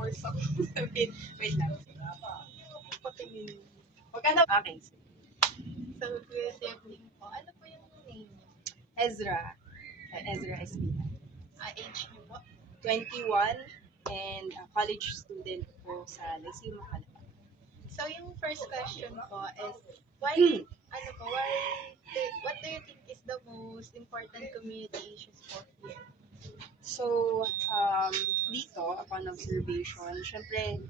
force ako sabihin. Wait lang. Patingin. Huwag ka na. Okay. So, Kuya Sibling po, ano po yung name niyo? Ezra. Ezra Espina. Age niyo po? 21 and a college student po sa Lyceum Macalapa. So, yung first question po is, why, what do you think is the most important community issues po here? So, dito, upon observation, syempre,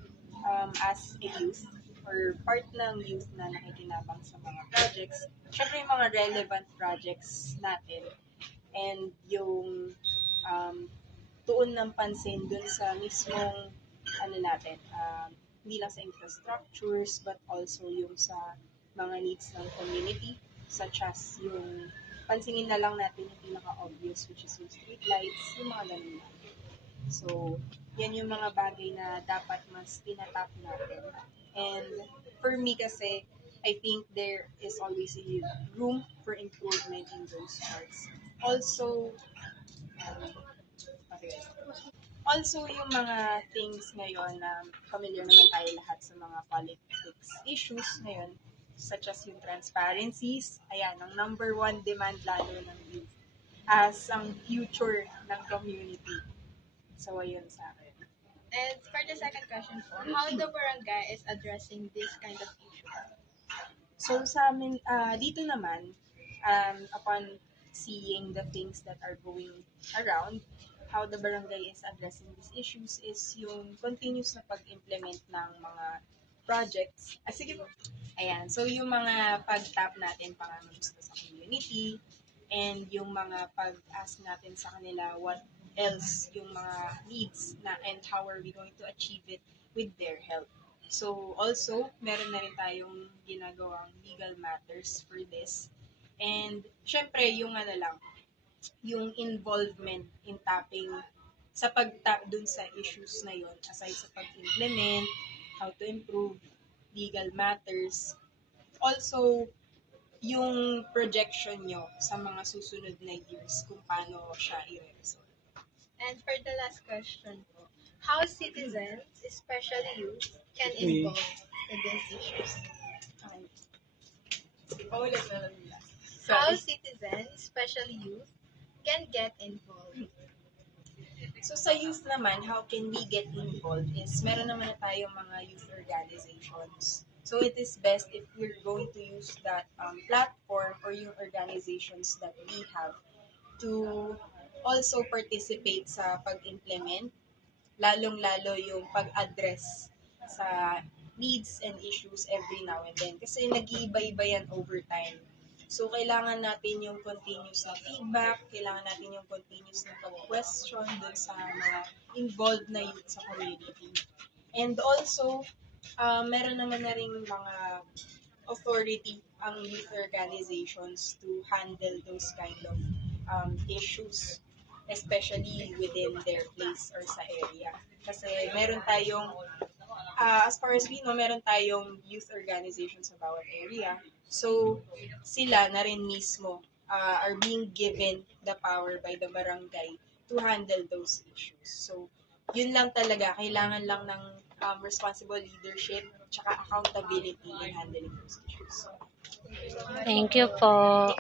as a youth, or part ng youth na nakikinabang sa mga projects, syempre yung mga relevant projects natin, and yung tuon ng pansin dun sa mismong, hindi lang sa infrastructures, but also yung sa mga needs ng community, such as yung pansinin na lang natin yung pinaka-obvious, which is yung street lights, yung mga ganun lang. So, yan yung mga bagay na dapat mas tinatap natin. And for me kasi, I think there is always a room for improvement in those parts. Also, yung mga things ngayon na familiar naman tayo lahat sa mga politics issues ngayon, such as yung transparencies, ayan, ang number one demand lalo ng youth as ang future ng community. So, ayun sa akin. And for the second question po, how the barangay is addressing this kind of issue? So, sa amin, dito naman, upon seeing the things that are going around, how the barangay is addressing these issues is yung continuous na pag-implement ng mga projects. Sige po. Ayan. So, yung mga pag-tap natin pangamusta sa community, and yung mga pag-ask natin sa kanila what else yung mga needs na and how are we going to achieve it with their help. So, also, meron na rin tayong ginagawang legal matters for this. And, syempre, yung involvement in tapping sa pag-tap dun sa issues na yun, aside sa pag-implement, how to improve, legal matters. Also, yung projection nyo sa mga susunod na years kung paano siya i-resolve. And for the last question po, how citizens, especially youth, can involve in these issues? Paulit na lang nila. How citizens, especially youth, can get involved? So sa youth naman, how can we get involved is meron naman na tayong mga youth organizations. So it is best if we're going to use that platform or yung organizations that we have to also participate sa pag-implement, lalong-lalo yung pag-address sa needs and issues every now and then. Kasi nag-iiba-iba yan over time. So, kailangan natin yung continuous na feedback, kailangan natin yung continuous na pag-question dun sa mga involved na youth sa community. And also, meron naman na rin mga authority ang youth organizations to handle those kind of issues, especially within their place or sa area. Kasi meron tayong, as far as we know, meron tayong youth organizations sa bawat area. So, sila na rin mismo are being given the power by the barangay to handle those issues. So, yun lang talaga. Kailangan lang ng responsible leadership tsaka accountability in handling those issues. Thank you po.